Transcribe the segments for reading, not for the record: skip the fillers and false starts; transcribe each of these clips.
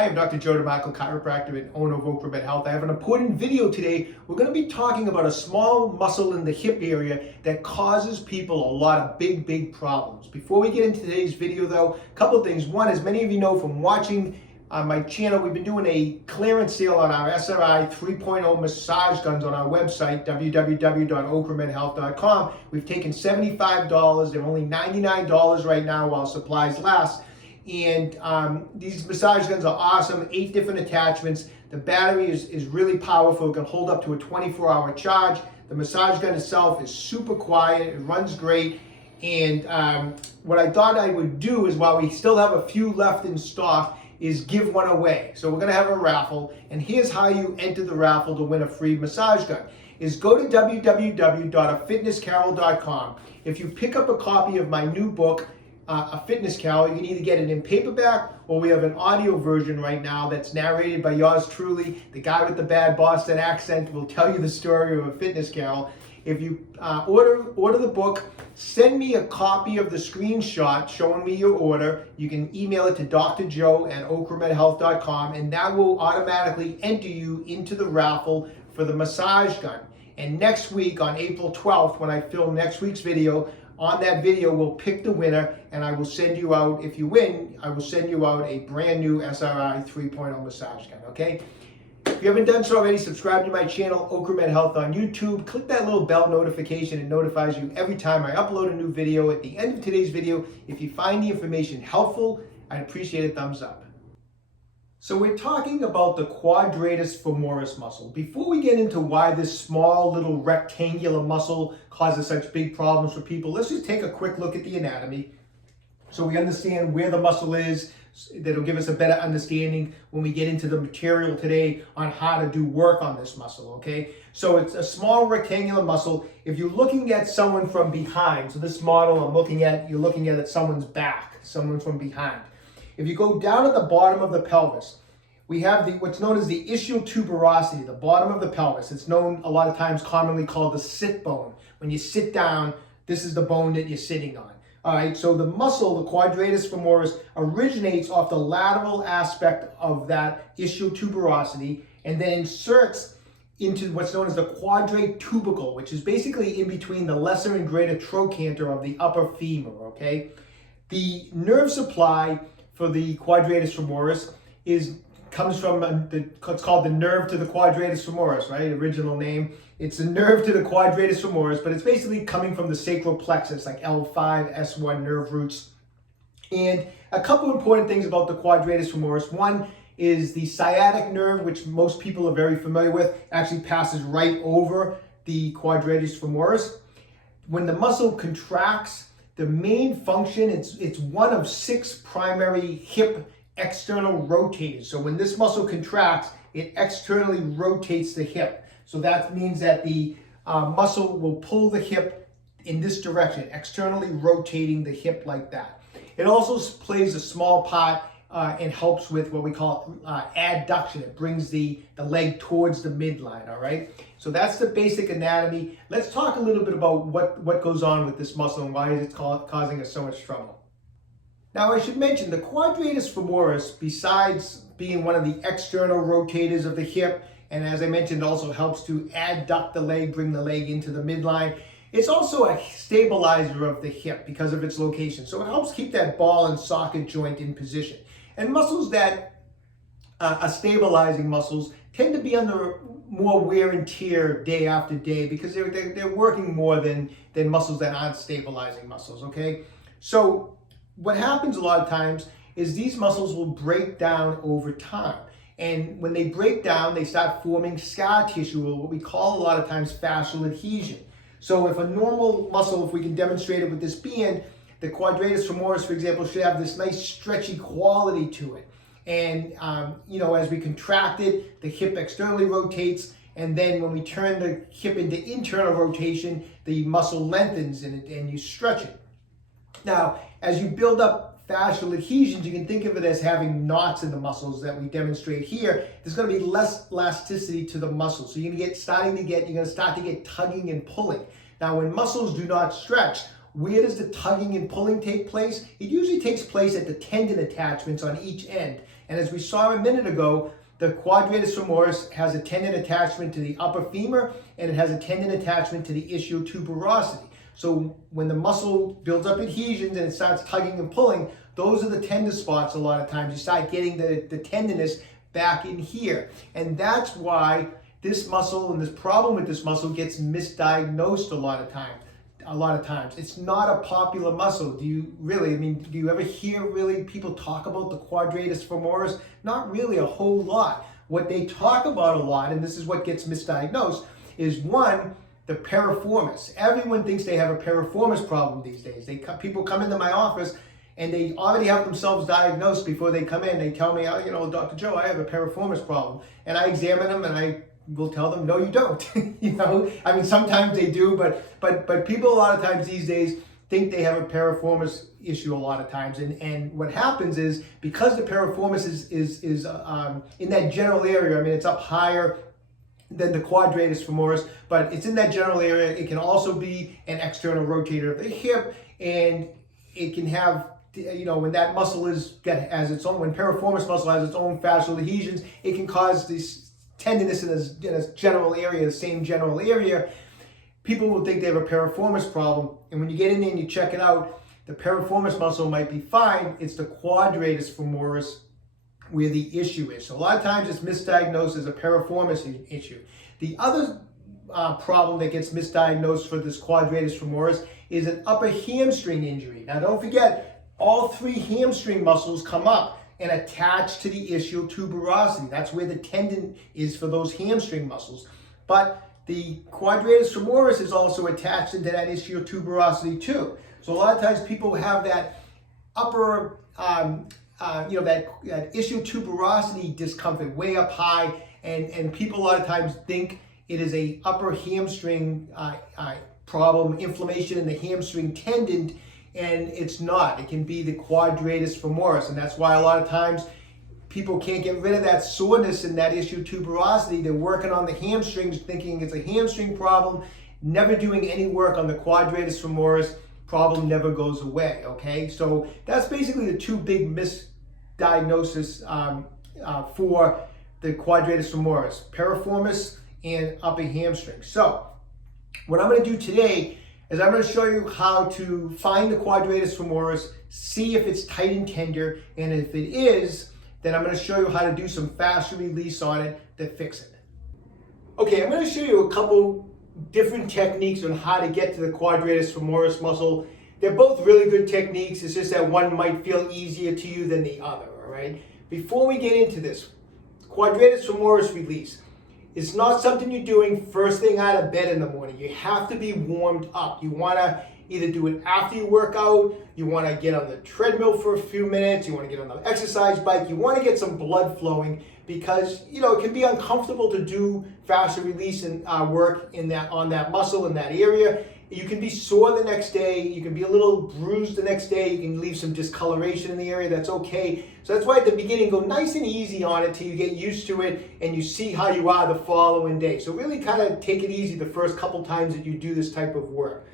Hi, I'm Dr. Joe DeMarco, chiropractor and owner of OcraMed Health. I have an important video today. We're going to be talking about a small muscle in the hip area that causes people a lot of big problems. Before we get into today's video though, a couple of things. One, as many of you know from watching my channel, we've been doing a clearance sale on our SRI 3.0 massage guns on our website, www.ocramedhealth.com. We've taken $75. They're only $99 right now while supplies last. And these massage guns are awesome, 8 different attachments. The battery is really powerful. It can hold up to a 24-hour charge. The massage gun itself is super quiet. It runs great. And what I thought I would do is, while we still have a few left in stock, is give one away. So we're going to have a raffle. And here's how you enter the raffle to win a free massage gun. Is go to www.afitnesscarol.com. If you pick up a copy of my new book, A Fitness Carol, you can either get it in paperback, or we have an audio version right now that's narrated by yours truly. The guy with the bad Boston accent will tell you the story of A Fitness Carol. If you order the book, send me a copy of the screenshot showing me your order. You can email it to drjoe@ocramedhealth.com, and that will automatically enter you into the raffle for the massage gun. And next week, on April 12th, when I film next week's video, on that video, we'll pick the winner, and I will send you out, if you win, I will send you out a brand new SRI 3.0 massage gun, okay? If you haven't done so already, subscribe to my channel, OcraMed Health on YouTube. Click that little bell notification. It notifies you every time I upload a new video. At the end of today's video, if you find the information helpful, I'd appreciate a thumbs up. So we're talking about the quadratus femoris muscle. Before we get into why this small little rectangular muscle causes such big problems for people, let's just take a quick look at the anatomy so we understand where the muscle is. That'll give us a better understanding when we get into the material today on how to do work on this muscle, okay? So it's a small rectangular muscle. If you're looking at someone from behind, so this model you're looking at someone's back, someone from behind. If you go down at the bottom of the pelvis, we have what's known as the ischial tuberosity, the bottom of the pelvis. It's known a lot of times commonly called the sit bone. When you sit down, this is the bone that you're sitting on. All right, so the muscle, the quadratus femoris, originates off the lateral aspect of that ischial tuberosity and then inserts into what's known as the quadrate tubercle, which is basically in between the lesser and greater trochanter of the upper femur, okay? The nerve supply for the quadratus femoris comes from what's called the nerve to the quadratus femoris, right? Original name. It's a nerve to the quadratus femoris, but it's basically coming from the sacral plexus, like L5, S1 nerve roots. And a couple important things about the quadratus femoris. One is the sciatic nerve, which most people are very familiar with, actually passes right over the quadratus femoris. When the muscle contracts, the main function, it's one of 6 primary hip external rotators. So when this muscle contracts, it externally rotates the hip. So that means that the muscle will pull the hip in this direction, externally rotating the hip like that. It also plays a small part and helps with what we call adduction. It brings the leg towards the midline, all right? So that's the basic anatomy. Let's talk a little bit about what goes on with this muscle and why it's causing us so much trouble. Now, I should mention the quadratus femoris, besides being one of the external rotators of the hip, and as I mentioned, also helps to adduct the leg, bring the leg into the midline. It's also a stabilizer of the hip because of its location. So it helps keep that ball and socket joint in position. And muscles that are stabilizing muscles tend to be under more wear and tear day after day because they're working more than muscles that aren't stabilizing muscles, okay? So what happens a lot of times is these muscles will break down over time. And when they break down, they start forming scar tissue, or what we call a lot of times fascial adhesion. So if a normal muscle, if we can demonstrate it with this band, the quadratus femoris, for example, should have this nice stretchy quality to it. And, as we contract it, the hip externally rotates. And then when we turn the hip into internal rotation, the muscle lengthens and you stretch it. Now, as you build up fascial adhesions, you can think of it as having knots in the muscles that we demonstrate here. There's going to be less elasticity to the muscle. So you're going to start to get tugging and pulling. Now, when muscles do not stretch, Where does the tugging and pulling take place? It usually takes place at the tendon attachments on each end. And as we saw a minute ago, the quadratus femoris has a tendon attachment to the upper femur, and it has a tendon attachment to the ischial tuberosity. So when the muscle builds up adhesions and it starts tugging and pulling, those are the tender spots a lot of times. You start getting the tenderness back in here. And that's why this muscle and this problem with this muscle gets misdiagnosed a lot of times. It's not a popular muscle. Do you ever hear really people talk about the quadratus femoris? Not really a whole lot. What they talk about a lot, and this is what gets misdiagnosed, is one, the piriformis. Everyone thinks they have a piriformis problem these days. People come into my office and they already have themselves diagnosed before they come in. They tell me, oh, Dr. Joe, I have a piriformis problem. And I examine them and I will tell them, no, you don't. Sometimes they do, but people a lot of times these days think they have a piriformis issue a lot of times. And what happens is, because the piriformis is in that general area, it's up higher than the quadratus femoris, but it's in that general area. It can also be an external rotator of the hip, and it can have, when that muscle when piriformis muscle has its own fascial adhesions, it can cause this tenderness in a general area, the same general area. People will think they have a piriformis problem, and when you get in there and you check it out, the piriformis muscle might be fine. It's the quadratus femoris where the issue is. So a lot of times it's misdiagnosed as a piriformis issue. The other problem that gets misdiagnosed for this quadratus femoris is an upper hamstring injury. Now don't forget, all three hamstring muscles come up and attach to the ischial tuberosity. That's where the tendon is for those hamstring muscles. But the quadratus femoris is also attached into that ischial tuberosity too. So a lot of times people have that upper that ischial tuberosity discomfort way up high, and people a lot of times think it is a upper hamstring problem, inflammation in the hamstring tendon, and it's not. It can be the quadratus femoris, and that's why a lot of times people can't get rid of that soreness in that ischial tuberosity. They're working on the hamstrings thinking it's a hamstring problem, never doing any work on the quadratus femoris. Problem never goes away, okay? So that's basically the two big misdiagnoses for the quadratus femoris, piriformis and upper hamstring. So what I'm going to do today is I'm going to show you how to find the quadratus femoris, see if it's tight and tender, and if it is, then I'm going to show you how to do some fascial release on it to fix it. Okay, I'm going to show you a couple different techniques on how to get to the quadratus femoris muscle. They're both really good techniques. It's just that one might feel easier to you than the other, all right? Before we get into this, quadratus femoris release, it's not something you're doing first thing out of bed in the morning. You have to be warmed up. You want to either do it after you work out, you want to get on the treadmill for a few minutes, you want to get on the exercise bike, you want to get some blood flowing, because it can be uncomfortable to do fascial release and work on that muscle in that area. You can be sore the next day, you can be a little bruised the next day, you can leave some discoloration in the area, that's okay. So that's why at the beginning, go nice and easy on it till you get used to it and you see how you are the following day. So really kind of take it easy the first couple times that you do this type of work.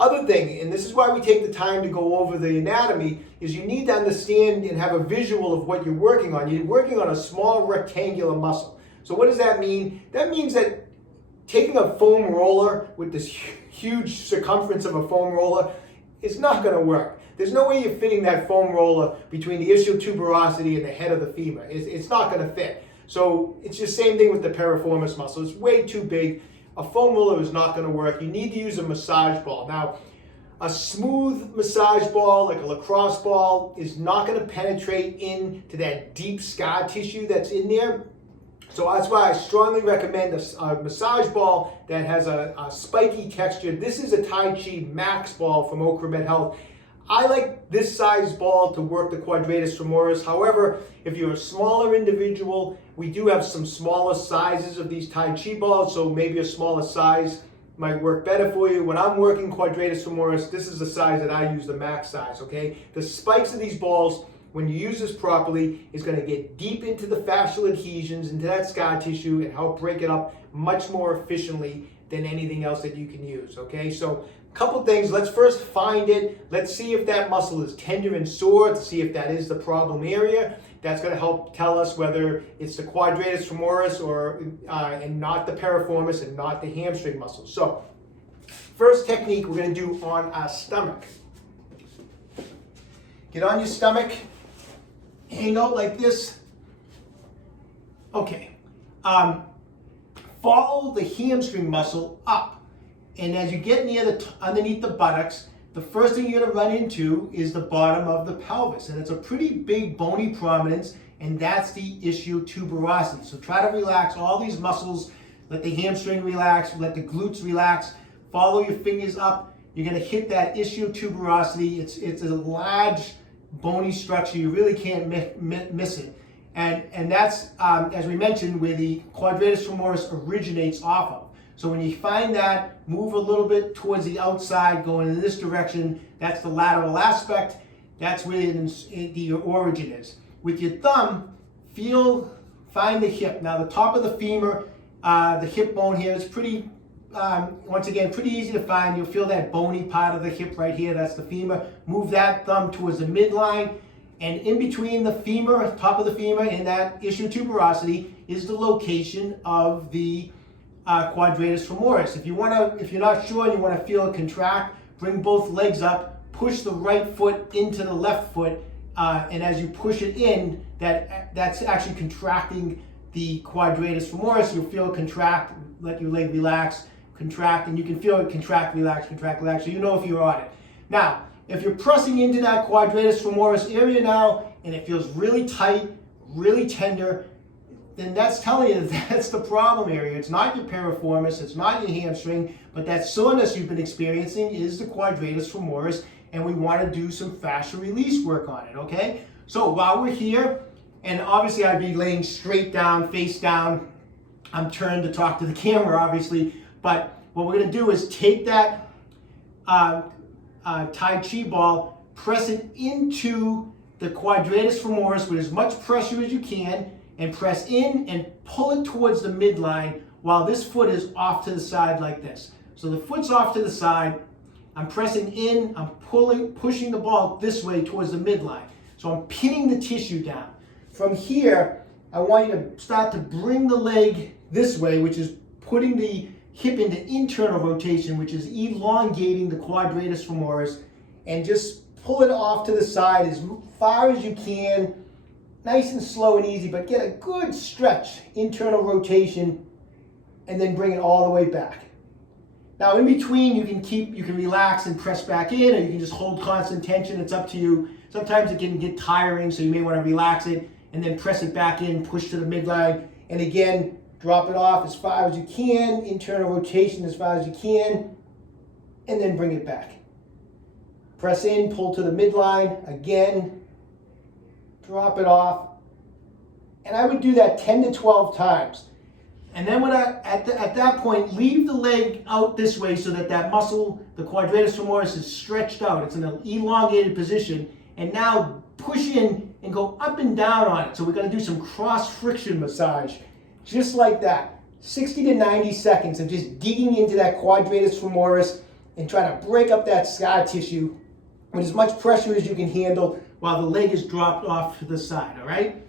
Other thing, and this is why we take the time to go over the anatomy, is you need to understand and have a visual of what you're working on. You're working on a small rectangular muscle. So what does that mean? That means that taking a foam roller with this huge circumference of a foam roller is not going to work. There's no way you're fitting that foam roller between the ischial tuberosity and the head of the femur. It's not going to fit. So it's the same thing with the piriformis muscle. It's way too big. A foam roller is not going to work. You need to use a massage ball. Now, a smooth massage ball, like a lacrosse ball, is not going to penetrate into that deep scar tissue that's in there. So that's why I strongly recommend a massage ball that has a spiky texture. This is a Tai Chi Max ball from OcraMed Health. I like this size ball to work the quadratus femoris. However, if you're a smaller individual, we do have some smaller sizes of these Tai Chi balls, so maybe a smaller size might work better for you. When I'm working quadratus femoris, this is the size that I use, the max size, okay? The spikes of these balls, when you use this properly, is going to get deep into the fascial adhesions, into that scar tissue, and help break it up much more efficiently than anything else that you can use, okay? So a couple things, let's first find it. Let's see if that muscle is tender and sore, to see if that is the problem area. That's going to help tell us whether it's the quadratus femoris or and not the piriformis and not the hamstring muscle. So first technique we're going to do on our stomach. Get on your stomach, hang out like this. Okay. Follow the hamstring muscle up. And as you get near underneath the buttocks, the first thing you're going to run into is the bottom of the pelvis. And it's a pretty big bony prominence, and that's the ischial tuberosity. So try to relax all these muscles. Let the hamstring relax, let the glutes relax. Follow your fingers up. You're going to hit that ischial tuberosity. It's a large bony structure. You really can't miss it. And that's, as we mentioned, where the quadratus femoris originates off of. So when you find that, move a little bit towards the outside, going in this direction. That's the lateral aspect. That's where the origin is. With your thumb, find the hip. Now the top of the femur, the hip bone here is pretty, once again, pretty easy to find. You'll feel that bony part of the hip right here. That's the femur. Move that thumb towards the midline. And in between the femur, top of the femur, and that ischial tuberosity is the location of the quadratus femoris. If you're not sure and you want to feel it contract, bring both legs up, push the right foot into the left foot, and as you push it in, that's actually contracting the quadratus femoris. You'll feel it contract. Let your leg relax, contract, and you can feel it contract, relax, so you know if you're on it. Now, if you're pressing into that quadratus femoris area now, and it feels really tight, really tender, then that's telling you that that's the problem area. It's not your piriformis, it's not your hamstring, but that soreness you've been experiencing is the quadratus femoris, and we want to do some fascial release work on it, okay? So while we're here, and obviously I'd be laying straight down, face down. I'm turned to talk to the camera, obviously, but what we're going to do is take that Tai Chi ball, press it into the quadratus femoris with as much pressure as you can, and press in and pull it towards the midline while this foot is off to the side like this. So the foot's off to the side, I'm pressing in, I'm pushing the ball this way towards the midline. So I'm pinning the tissue down. From here, I want you to start to bring the leg this way, which is putting the hip into internal rotation, which is elongating the quadratus femoris, and just pull it off to the side as far as you can. Nice and slow and easy, but get a good stretch, internal rotation, and then bring it all the way back. Now in between, you can relax and press back in, or you can just hold constant tension. It's up to you. Sometimes it can get tiring, so you may want to relax it and then press it back in, push to the midline, and again, drop it off as far as you can, internal rotation as far as you can, and then bring it back. Press in, pull to the midline, again, drop it off, and I would do that 10 to 12 times. And then at that point, leave the leg out this way so that muscle, the quadratus femoris, is stretched out. It's in an elongated position. And now push in and go up and down on it. So we're going to do some cross friction massage, just like that. 60 to 90 seconds of just digging into that quadratus femoris and trying to break up that scar tissue with as much pressure as you can handle while the leg is dropped off to the side, all right?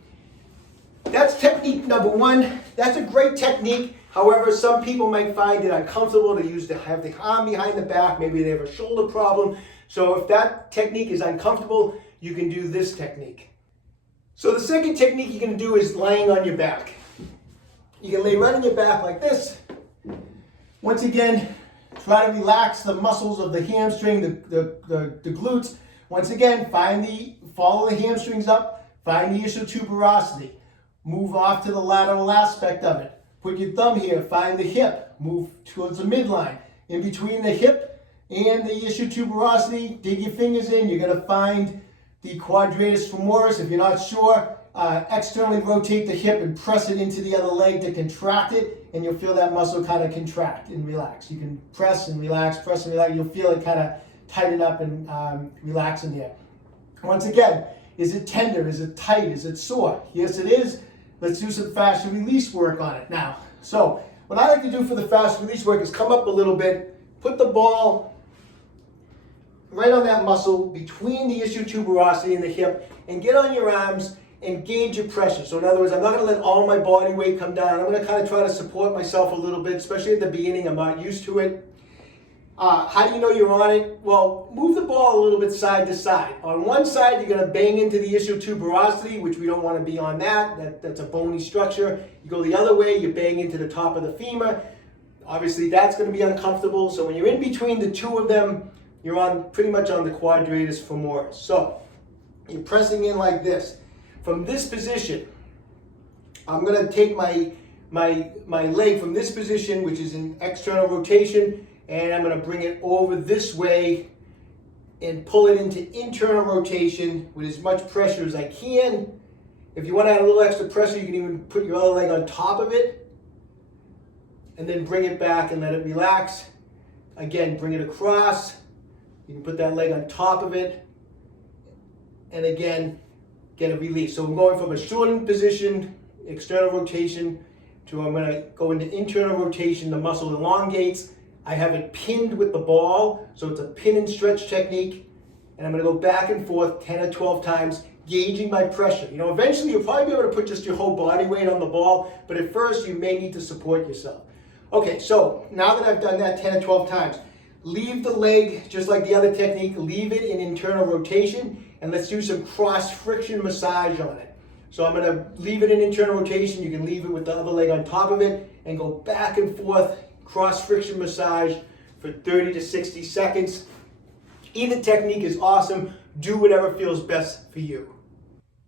That's technique number one. That's a great technique. However, some people might find it uncomfortable to have the arm behind the back. Maybe they have a shoulder problem. So if that technique is uncomfortable, you can do this technique. So the second technique you're going to do is laying on your back. You can lay right on your back like this. Once again, try to relax the muscles of the hamstring, the glutes. Once again, follow the hamstrings up, find the ischial tuberosity. Move off to the lateral aspect of it. Put your thumb here, find the hip, move towards the midline. In between the hip and the ischial tuberosity, dig your fingers in. You're going to find the quadratus femoris. If you're not sure, externally rotate the hip and press it into the other leg to contract it, and you'll feel that muscle kind of contract and relax. You can press and relax, you'll feel it kind of tighten up and relax in there. Once again, is it tender? Is it tight? Is it sore? Yes, it is. Let's do some fascial release work on it now. So What I like to do for the fascial release work is come up a little bit, put the ball right on that muscle between the ischial tuberosity and the hip, and get on your arms and gauge your pressure. So in other words, I'm not going to let all my body weight come down. I'm going to kind of try to support myself a little bit, especially at the beginning. I'm not used to it. How do you know you're on it? Well, move the ball a little bit side to side. On one side, you're going to bang into the ischial tuberosity, which we don't want to be on that. That's a bony structure. You go the other way, you bang into the top of the femur. Obviously, that's going to be uncomfortable. So when you're in between the two of them, you're pretty much on the quadratus femoris. So you're pressing in like this. From this position, I'm going to take my leg from this position, which is in external rotation, and I'm going to bring it over this way and pull it into internal rotation with as much pressure as I can. If you want to add a little extra pressure, you can even put your other leg on top of it and then bring it back and let it relax. Again, bring it across. You can put that leg on top of it and again, get a release. So I'm going from a shortened position, external rotation, to I'm going to go into internal rotation. The muscle elongates. I have it pinned with the ball, so it's a pin and stretch technique. And I'm going to go back and forth 10 or 12 times, gauging my pressure. You know, eventually you'll probably be able to put just your whole body weight on the ball, but at first you may need to support yourself. Okay, so now that I've done that 10 or 12 times, leave the leg, just like the other technique, leave it in internal rotation, and let's do some cross-friction massage on it. So I'm going to leave it in internal rotation. You can leave it with the other leg on top of it, and go back and forth, cross-friction massage for 30 to 60 seconds. Either technique is awesome. Do whatever feels best for you.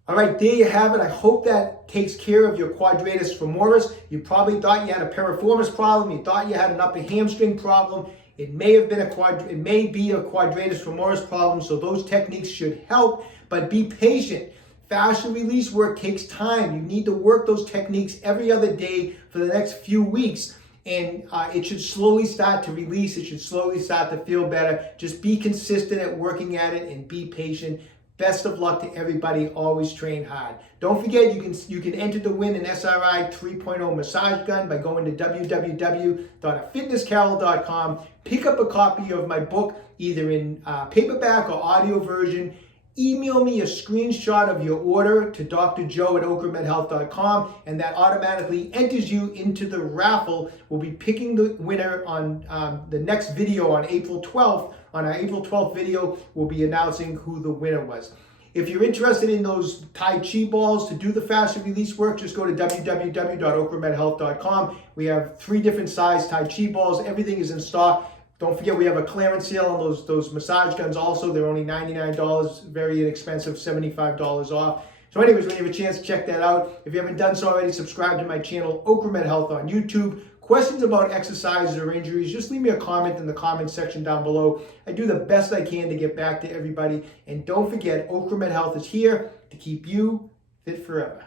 All right, there you have it. I hope that takes care of your quadratus femoris. You probably thought you had a piriformis problem. You thought you had an upper hamstring problem. It may have been it may be a quadratus femoris problem, so those techniques should help, but be patient. Fascial release work takes time. You need to work those techniques every other day for the next few weeks, and it should slowly start to release. It should slowly start to feel better. Just be consistent at working at it and be patient. Best of luck to everybody. Always train hard. Don't forget, you can enter to win an SRI 3.0 massage gun by going to www.afitnesscarol.com. Pick up a copy of my book, either in paperback or audio version. Email me a screenshot of your order to drjoe@OcraMedHealth.com, and that automatically enters you into the raffle. We'll be picking the winner on the next video on April 12th. On our April 12th video, we'll be announcing who the winner was. If you're interested in those Tai Chi balls to do the fascial release work, just go to www.OcraMedHealth.com. We have 3 different size Tai Chi balls. Everything is in stock. Don't forget, we have a clearance sale on those massage guns also. They're only $99, very inexpensive, $75 off. So anyways, when you have a chance, check that out. If you haven't done so already, subscribe to my channel, OcraMed Health on YouTube. Questions about exercises or injuries, just leave me a comment in the comment section down below. I do the best I can to get back to everybody. And don't forget, OcraMed Health is here to keep you fit forever.